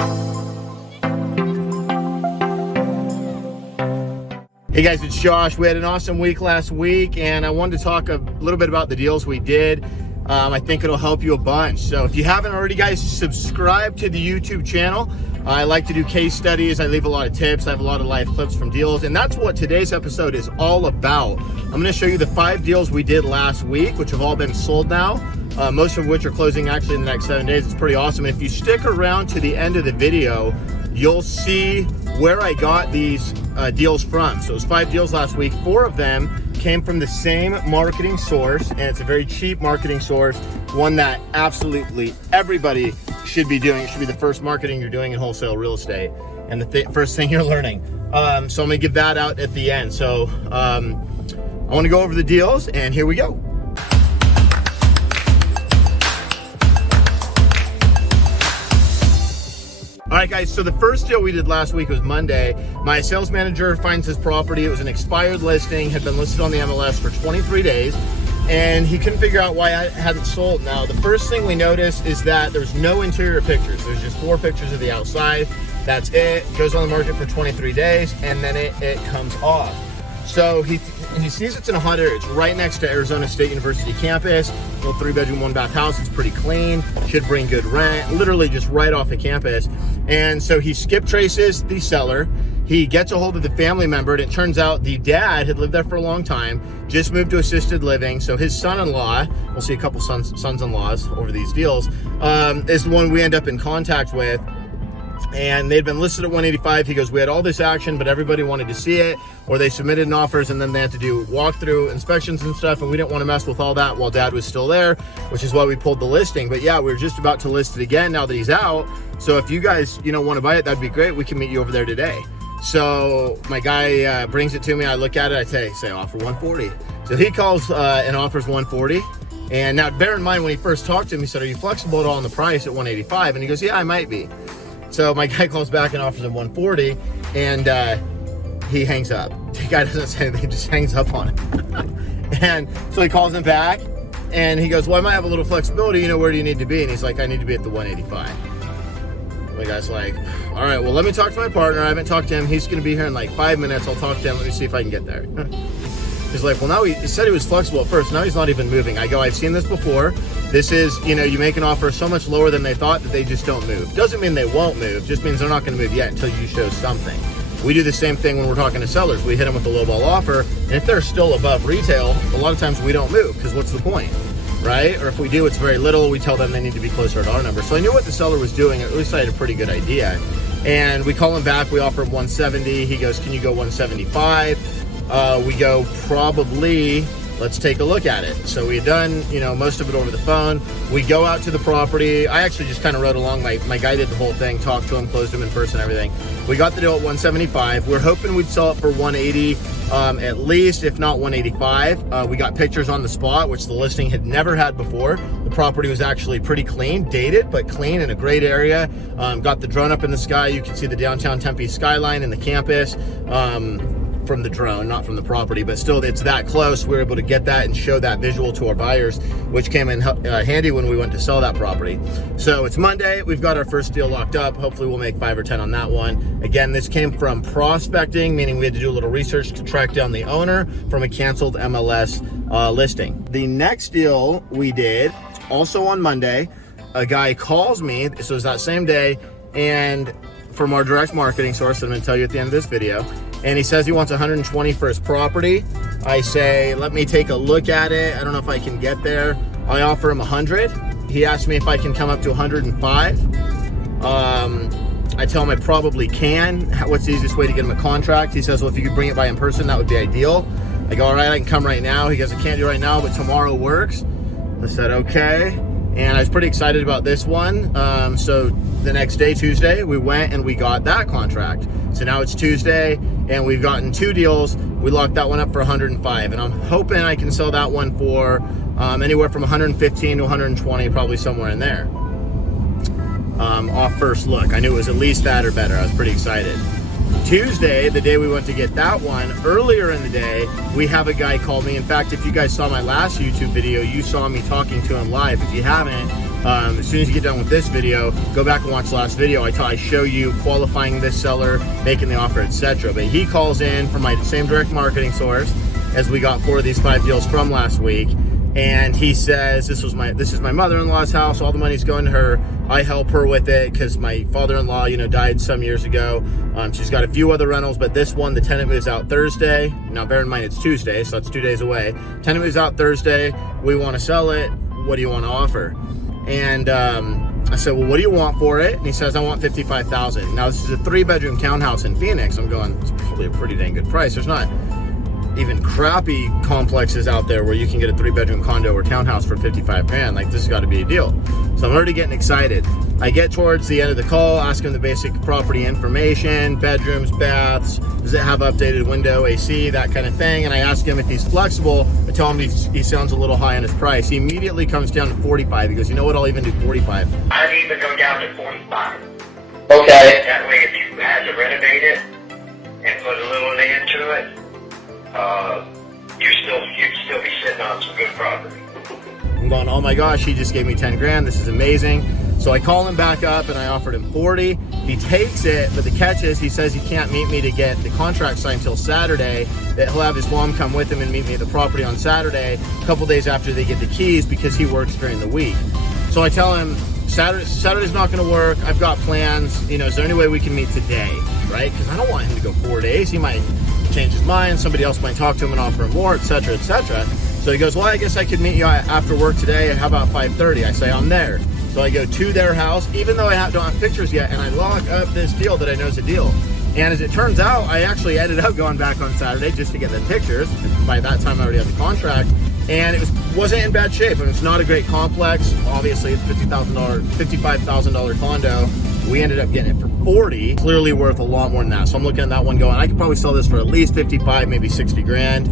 Hey guys, it's Josh. We had an awesome week last week, and I wanted to talk a little bit about the deals we did. I think it'll help you a bunch. So if you haven't already, guys, subscribe to the YouTube channel. I like to do case studies. I leave a lot of tips. I have a lot of live clips from deals, and that's what today's episode is all about. I'm going to show you the 5 deals we did last week, which have all been sold now, most of which are closing actually in the next 7 days. It's pretty awesome. And if you stick around to the end of the video, you'll see where I got these deals from. So it was 5 deals last week. 4 of them came from the same marketing source, and it's a very cheap marketing source, one that absolutely everybody should be doing. It should be the first marketing you're doing in wholesale real estate and the first thing you're learning. So I'm gonna give that out at the end. So I wanna go over the deals, and here we go. All right, guys, so the first deal we did last week was Monday. My sales manager finds his property. It was an expired listing, had been listed on the MLS for 23 days, and he couldn't figure out why it hadn't sold. Now, the first thing we noticed is that there's no interior pictures. There's just 4 pictures of the outside. That's it. Goes on the market for 23 days, and then it comes off. So he sees it's in a hot area. It's right next to Arizona State University campus. Little 3-bedroom, 1-bath house. It's pretty clean. Should bring good rent. Literally just right off the campus. And so he skip traces the seller. He gets a hold of the family member, and it turns out the dad had lived there for a long time, just moved to assisted living. So his son-in-law, we'll see a couple sons-in-laws over these deals, is the one we end up in contact with. And they'd been listed at 185. He goes, we had all this action, but everybody wanted to see it, or they submitted an offers, and then they had to do walkthrough inspections and stuff, and we didn't want to mess with all that while dad was still there, which is why we pulled the listing. But yeah, we're just about to list it again now that he's out. So if you guys, want to buy it, that'd be great. We can meet you over there today. So my guy brings it to me. I look at it. I say offer 140. So he calls and offers 140. And now bear in mind, when he first talked to him, he said, are you flexible at all on the price at 185? And he goes, yeah, I might be. So my guy calls back and offers him 140, and he hangs up. The guy doesn't say anything, he just hangs up on him. And so he calls him back, and he goes, well, I might have a little flexibility, where do you need to be? And he's like, I need to be at the 185. The guy's like, all right, well, let me talk to my partner. I haven't talked to him. He's going to be here in like 5 minutes. I'll talk to him. Let me see if I can get there. He's like, well, now he said he was flexible at first. Now he's not even moving. I go, I've seen this before. This is, you make an offer so much lower than they thought that they just don't move. Doesn't mean they won't move. Just means they're not going to move yet until you show something. We do the same thing when we're talking to sellers. We hit them with a lowball offer, and if they're still above retail, a lot of times we don't move, because what's the point, right? Or if we do, it's very little. We tell them they need to be closer to our number. So I knew what the seller was doing. At least I had a pretty good idea. And we call him back. We offer him 170. He goes, can you go 175? We go, probably, let's take a look at it. So we had done, most of it over the phone. We go out to the property. I actually just kind of rode along. My guy did the whole thing, talked to him, closed him in person, everything. We got the deal at 175. We're hoping we'd sell it for 180, at least, if not 185. We got pictures on the spot, which the listing had never had before. The property was actually pretty clean, dated, but clean, in a great area. Got the drone up in the sky. You can see the downtown Tempe skyline and the campus. From the drone, not from the property, but still, it's that close. We were able to get that and show that visual to our buyers, which came in handy when we went to sell that property. So it's Monday. We've got our first deal locked up. Hopefully we'll make 5 or 10 on that one. Again, this came from prospecting, meaning we had to do a little research to track down the owner from a canceled MLS listing. The next deal we did, also on Monday, a guy calls me, so it's that same day, and from our direct marketing source, I'm going to tell you at the end of this video, and he says he wants 120 for his property. I say, let me take a look at it. I don't know if I can get there. I offer him 100. He asked me if I can come up to 105. I tell him I probably can. What's the easiest way to get him a contract? He says, well, if you could bring it by in person, that would be ideal. I go, all right, I can come right now. He goes, I can't do right now, but tomorrow works. I said, okay. And I was pretty excited about this one. So the next day, Tuesday, we went and we got that contract. So now it's Tuesday, and we've gotten 2 deals. We locked that one up for 105, and I'm hoping I can sell that one for anywhere from 115 to 120, probably somewhere in there. Off first look, I knew it was at least that or better. I was pretty excited. Tuesday, the day we went to get that one, earlier in the day, we have a guy call me. In fact, if you guys saw my last YouTube video, you saw me talking to him live. If you haven't, As soon as you get done with this video, go back and watch the last video. I show you qualifying this seller, making the offer, etc. But he calls in from my same direct marketing source as we got 4 of these 5 deals from last week. And he says, this is my mother-in-law's house. All the money's going to her. I help her with it because my father-in-law, died some years ago. She's got a few other rentals, but this one, the tenant moves out Thursday. Now, bear in mind, it's Tuesday, so that's 2 days away. Tenant moves out Thursday. We want to sell it. What do you want to offer? And I said, well, what do you want for it? And he says, I want $55,000. Now, this is a 3-bedroom townhouse in Phoenix. I'm going, it's probably a pretty dang good price. There's not even crappy complexes out there where you can get a 3-bedroom condo or townhouse for 55 grand. Like, this has got to be a deal. So I'm already getting excited. I get towards the end of the call, ask him the basic property information, bedrooms, baths, does it have updated window, AC, that kind of thing. And I ask him if he's flexible. I tell him he sounds a little high on his price. He immediately comes down to 45. He goes, you know what, I'll even do 45. I'd even go down to 45. Okay. That way, if you had to renovate it and put a little into it, you'd still be sitting on some good property. I'm going, oh my gosh, he just gave me 10 grand. This is amazing. So I call him back up and I offered him 40. He takes it, but the catch is he says he can't meet me to get the contract signed till Saturday, that he'll have his mom come with him and meet me at the property on Saturday, a couple days after they get the keys, because he works during the week. So I tell him, Saturday's not going to work. I've got plans. Is there any way we can meet today, right? Because I don't want him to go 4 days. He might change his mind. Somebody else might talk to him and offer him more, etc., etc. So he goes, well, I guess I could meet you after work today. How about 5:30? I say, I'm there. So I go to their house, even though I don't have pictures yet, and I lock up this deal that I know is a deal. And as it turns out, I actually ended up going back on Saturday just to get the pictures. By that time, I already had the contract. And it wasn't in bad shape. I mean, it's not a great complex. Obviously, it's $55,000 condo. We ended up getting it for 40. Clearly worth a lot more than that. So I'm looking at that one going, I could probably sell this for at least 55, maybe 60 grand.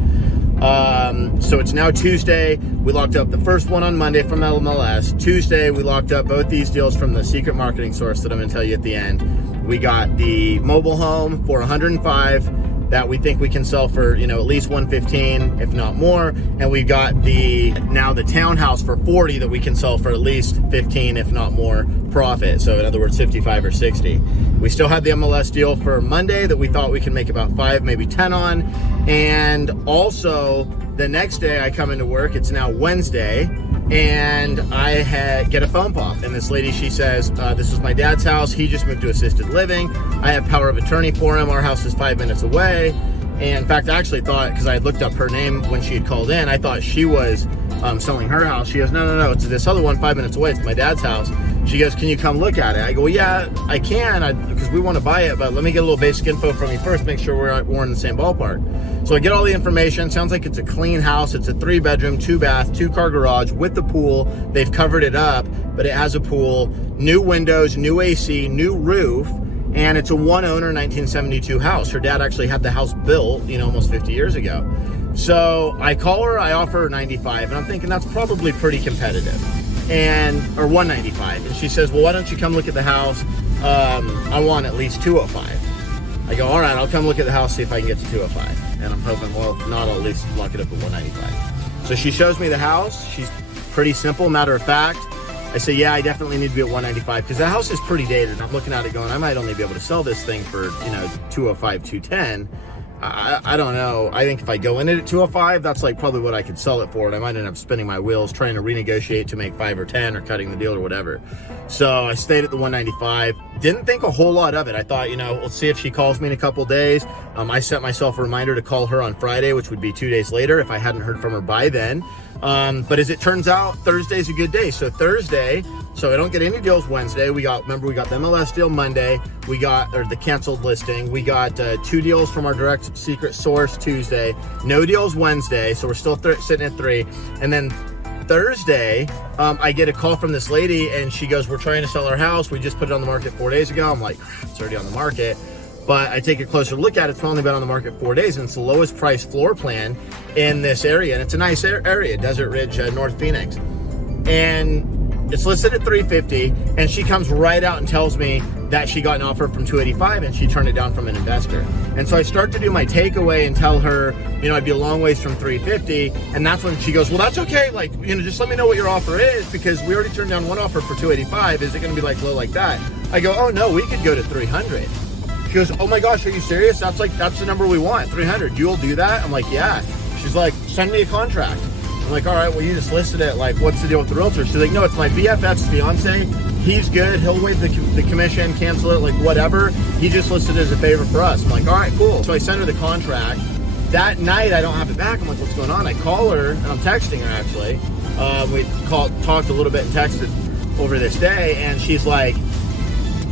So it's now Tuesday. We locked up the first one on Monday from MLS. Tuesday, we locked up both these deals from the secret marketing source that I'm going to tell you at the end. We got the mobile home for 105 that we think we can sell for, at least 115, if not more. And we got the townhouse for 40 that we can sell for at least 15, if not more profit. So in other words, 55 or 60. We still had the MLS deal for Monday that we thought we can make about 5, maybe 10 on. And also the next day I come into work, it's now Wednesday, and I get a phone pop, and this lady, she says, this is my dad's house. He just moved to assisted living. I have power of attorney for him. Our house is 5 minutes away. And in fact, I actually thought, because I had looked up her name when she had called in, I thought she was selling her house. She goes, no, it's this other one 5 minutes away. It's my dad's house. She goes, can you come look at it? I go, well, yeah, I can, because we want to buy it, but let me get a little basic info from you first, make sure we're in the same ballpark. So I get all the information. Sounds like it's a clean house. It's a 3-bedroom, 2-bath, 2-car garage with the pool. They've covered it up, but it has a pool, new windows, new AC, new roof, and it's a one-owner 1972 house. Her dad actually had the house built, almost 50 years ago. So I call her, I offer her 95, and I'm thinking that's probably pretty competitive, or 195. And she says, well, why don't you come look at the house? I want at least 205. I go, all right, I'll come look at the house, see if I can get to 205. And I'm hoping, well, if not, I'll at least lock it up at 195. So she shows me the house. She's pretty simple, matter of fact. I say, yeah, I definitely need to be at 195, because the house is pretty dated. I'm looking at it going, I might only be able to sell this thing for, 205, 210. I don't know. I think if I go in it at 205, that's like probably what I could sell it for. And I might end up spinning my wheels trying to renegotiate to make 5 or 10 or cutting the deal or whatever. So I stayed at the 195. Didn't think a whole lot of it. I thought, let's see if she calls me in a couple days. I set myself a reminder to call her on Friday, which would be 2 days later if I hadn't heard from her by then. But as it turns out, Thursday's a good day. So Thursday, so I don't get any deals Wednesday. We got the MLS deal Monday. We got the canceled listing. We got 2 deals from our direct secret source Tuesday. No deals Wednesday. So we're still sitting at 3. And then Thursday, I get a call from this lady, and she goes, we're trying to sell our house. We just put it on the market 4 days ago. I'm like, it's already on the market. But I take a closer look at it. It's only been on the market 4 days, and it's the lowest price floor plan in this area. And it's a nice area, Desert Ridge, North Phoenix. And It's listed at 350, and she comes right out and tells me that she got an offer from 285 and she turned it down from an investor. And so I start to do my takeaway and tell her, I'd be a long ways from 350. And that's when she goes, well, that's okay. Like, just let me know what your offer is, because we already turned down one offer for 285. Is it going to be like low like that? I go, oh no, we could go to 300. She goes, oh my gosh, are you serious? That's the number we want, 300. You'll do that? I'm like, yeah. She's like, send me a contract. I'm like, all right, well, you just listed it. Like, what's the deal with the realtor? She's like, no, it's my BFF's fiance. He's good. He'll waive the commission, cancel it, like whatever. He just listed it as a favor for us. I'm like, all right, cool. So I send her the contract. That night, I don't have it back. I'm like, what's going on? I call her, and I'm texting her, actually. We talked a little bit and texted over this day, and she's like,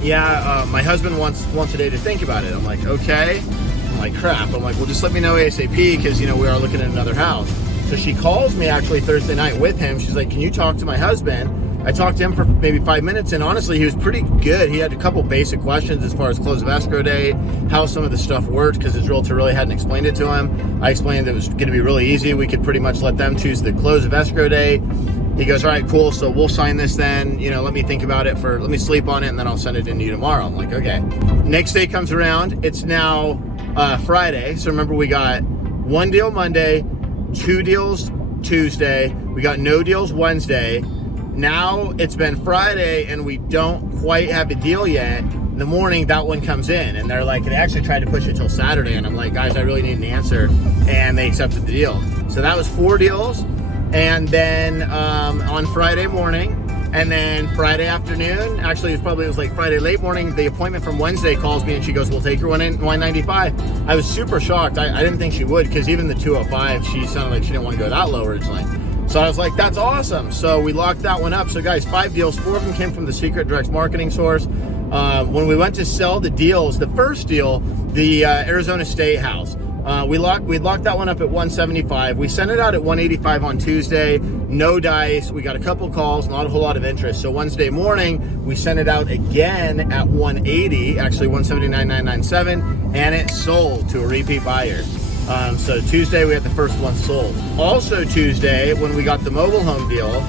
yeah, my husband wants a day to think about it. I'm like, okay. I'm like, crap. I'm like, well, just let me know ASAP, because, we are looking at another house. So she calls me actually Thursday night with him. She's like, can you talk to my husband? I talked to him for maybe 5 minutes, and honestly, he was pretty good. He had a couple basic questions as far as close of escrow date, how some of the stuff worked, because his realtor really hadn't explained it to him. I explained that it was going to be really easy. We could pretty much let them choose the close of escrow date. He goes, all right, cool. So we'll sign this then. Let me think about it let me sleep on it, and then I'll send it in to you tomorrow. I'm like, okay. Next day comes around. It's now Friday. So remember, we got one deal Monday, 2 deals Tuesday. We got no deals Wednesday. Now it's been Friday, and we don't quite have a deal yet. In the morning, that one comes in, and they're like, they actually tried to push it till Saturday, and I'm like, guys, I really need an answer, and they accepted the deal. So that was 4 deals, and then on Friday morning, and then Friday afternoon, actually it was like Friday late morning, the appointment from Wednesday calls me, and she goes, we'll take your 195. I was super shocked. I didn't think she would, because even the 205, she sounded like she didn't want to go that low originally. So I was like, that's awesome. So we locked that one up. So guys, 5 deals, 4 of them came from the secret direct marketing source. When we went to sell the deals, the first deal, the Arizona State house, we locked that one up at 175. We sent it out at 185 on Tuesday. No dice. We got a couple calls, not a whole lot of interest. So Wednesday morning, we sent it out again at 180, actually 179,997, and it sold to a repeat buyer. So Tuesday, we had the first one sold. Also Tuesday, when we got the mobile home deal,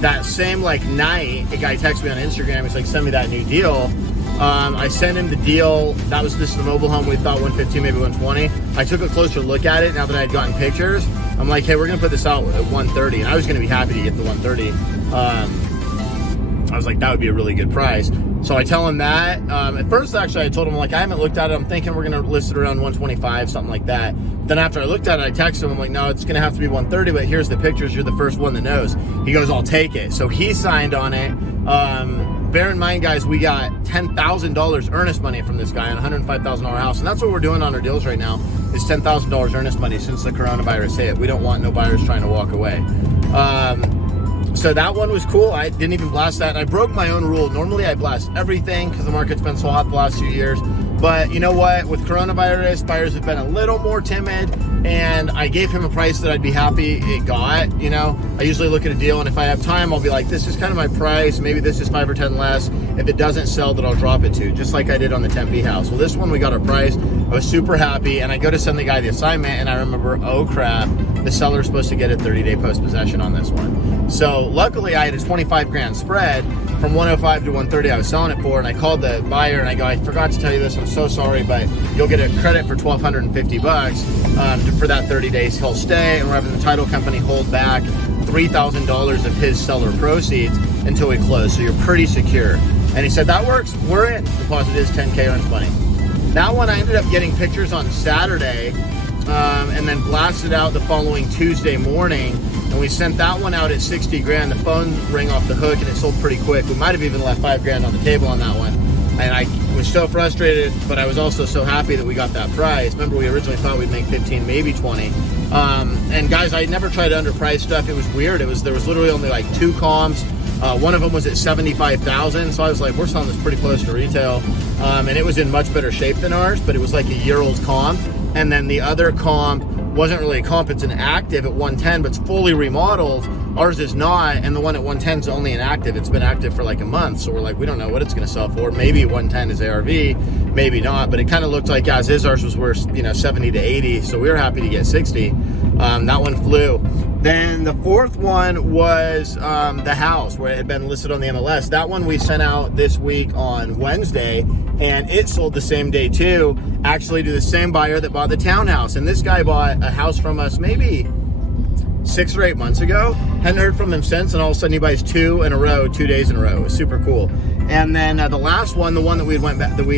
that same night, a guy texted me on Instagram. He's like, send me that new deal. I sent him the deal. This is the mobile home. We thought 115, maybe 120. I took a closer look at it now that I had gotten pictures. I'm like, hey, we're going to put this out at 130. And I was going to be happy to get the 130. I was like, that would be a really good price. So I tell him that. At first, actually, I told him, I haven't looked at it. I'm thinking we're going to list it around 125, something like that. Then after I looked at it, I texted him. I'm like, no, it's going to have to be 130, but here's the pictures. You're the first one that knows. He goes, I'll take it. So he signed on it. Bear in mind, guys, we got $10,000 earnest money from this guy on a $105,000 house. And that's what we're doing on our deals right now, is $10,000 earnest money since the coronavirus hit. We don't want no buyers trying to walk away. So that one was cool. I didn't even blast that. And I broke my own rule. Normally I blast everything because the market's been so hot the last few years. But you know what? With coronavirus, buyers have been a little more timid, and I gave him a price that I'd be happy it got. I usually look at a deal, and if I have time, I'll be like, this is kind of my price. Maybe this is 5 or 10 less. If it doesn't sell, then I'll drop it to, just like I did on the Tempe house. Well, this one we got our price. I was super happy, and I go to send the guy the assignment, and I remember, oh crap, the seller's supposed to get a 30-day post-possession on this one. So luckily, I had a 25 grand spread from 105 to 130 I was selling it for, and I called the buyer and I go, I forgot to tell you this, I'm so sorry, but you'll get a credit for $1,250 for that 30 days. He'll stay, and we're having the title company hold back $3,000 of his seller proceeds until we close, so you're pretty secure. And he said, that works, we're in. Deposit is $10K earnest money. That one I ended up getting pictures on Saturday, and then blasted out the following Tuesday morning, and we sent that one out at 60 grand. The phone rang off the hook, and it sold pretty quick. We might have even left 5 grand on the table on that one, and I was so frustrated, but I was also so happy that we got that price. Remember, we originally thought we'd make 15, maybe 20. And guys, I never tried to underprice stuff. It was weird. There was literally only 2 comps. One of them was at 75,000, so I was like, we're selling this pretty close to retail, and it was in much better shape than ours, but it was like a year-old comp. And then the other comp wasn't really a comp, it's an active at 110, but it's fully remodeled. Ours is not, and the one at 110 is only an active. It's been active for a month, so we're like, we don't know what it's going to sell for. Maybe 110 is ARV, maybe not, but it kind of looked like as is, ours was worth 70 to 80, so we were happy to get 60. That one flew. Then the fourth one was the house where it had been listed on the MLS. That one we sent out this week on Wednesday, and it sold the same day too, actually to the same buyer that bought the townhouse. And this guy bought a house from us maybe 6 or 8 months ago. Hadn't heard from him since, and all of a sudden he buys 2 in a row, 2 days in a row. It was super cool. And then the last one, the one that we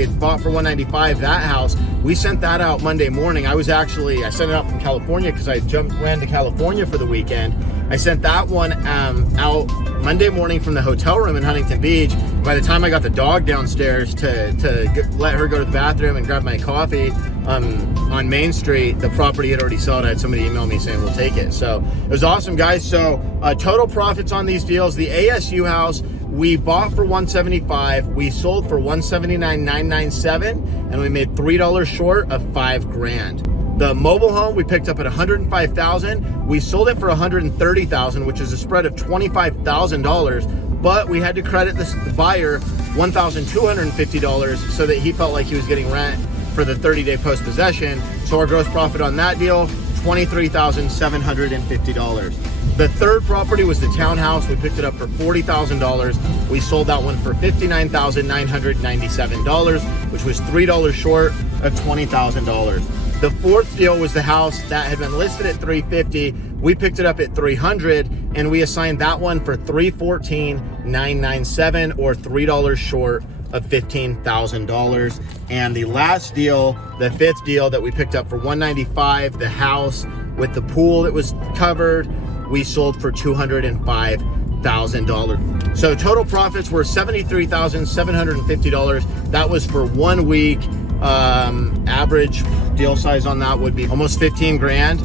had bought for $195, that house, we sent that out Monday morning. I sent it out from California because I ran to California for the weekend. I sent that one out Monday morning from the hotel room in Huntington Beach. By the time I got the dog downstairs to let her go to the bathroom and grab my coffee on Main Street, the property had already sold. I had somebody email me saying we'll take it. So it was awesome, guys. So total profits on these deals. The ASU house, we bought for $175, we sold for $179,997, and we made $3 short of $5,000. The mobile home we picked up at $105,000. We sold it for $130,000, which is a spread of $25,000. But we had to credit the buyer $1,250 so that he felt like he was getting rent for the 30-day post-possession. So our gross profit on that deal, $23,750. The third property was the townhouse. We picked it up for $40,000. We sold that one for $59,997, which was $3 short of $20,000. The fourth deal was the house that had been listed at $350. We picked it up at $300, and we assigned that one for $314,997, or $3 short of $15,000. And the last deal, the fifth deal that we picked up for $195, the house with the pool that was covered, we sold for $205,000. So total profits were $73,750. That was for 1 week. Average deal size on that would be almost 15 grand.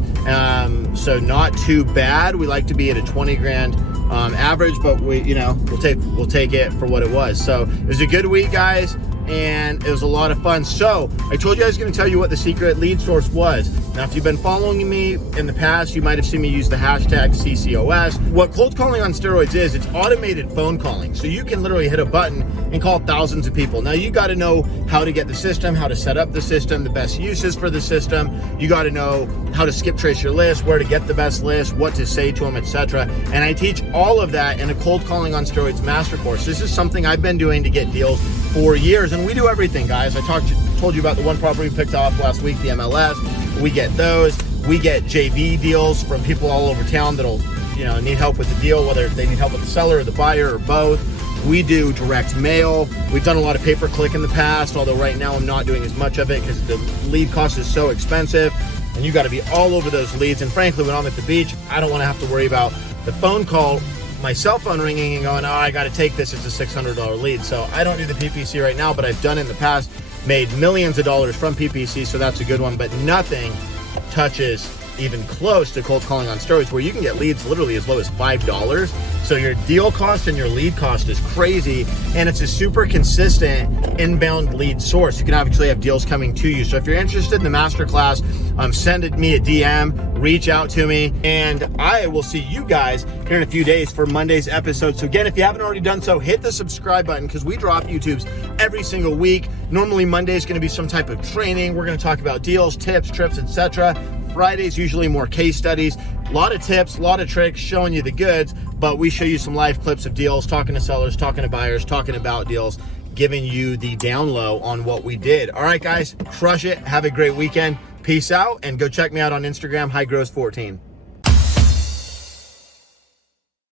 So not too bad. We like to be at a 20 grand average, but we'll take it for what it was. So it was a good week, guys, and it was a lot of fun. So I told you I was going to tell you what the secret lead source was. Now, if you've been following me in the past, you might have seen me use the hashtag CCOS. What cold calling on steroids is, it's automated phone calling. So you can literally hit a button and call thousands of people. Now, you got to know how to get the system, how to set up the system, the best uses for the system. You got to know how to skip trace your list, where to get the best list, what to say to them, etc. And I teach all of that in a cold calling on steroids master course. This is something I've been doing to get deals for years, and we do everything, guys. I told you about the one property we picked off last week, the MLS. We get those. We get JV deals from people all over town that'll, need help with the deal, whether they need help with the seller or the buyer or both. We do direct mail. We've done a lot of pay-per-click in the past, although right now I'm not doing as much of it because the lead cost is so expensive, and you got to be all over those leads. And frankly, when I'm at the beach, I don't want to have to worry about the phone call, my cell phone ringing and going, oh, I got to take this. It's a $600 lead. So I don't do the PPC right now, but I've done it in the past, made millions of dollars from PPC. So that's a good one, but nothing touches even close to cold calling on steroids, where you can get leads literally as low as $5. So your deal cost and your lead cost is crazy, and it's a super consistent inbound lead source. You can actually have deals coming to you. So if you're interested in the masterclass, send me a DM, reach out to me, and I will see you guys here in a few days for Monday's episode. So again, if you haven't already done so, hit the subscribe button, because we drop YouTubes every single week. Normally Monday is going to be some type of training. We're going to talk about deals, tips, trips, etc. Friday's usually more case studies, a lot of tips, a lot of tricks, showing you the goods, but we show you some live clips of deals, talking to sellers, talking to buyers, talking about deals, giving you the down low on what we did. All right, guys, crush it. Have a great weekend. Peace out, and go check me out on Instagram, HighGrows14.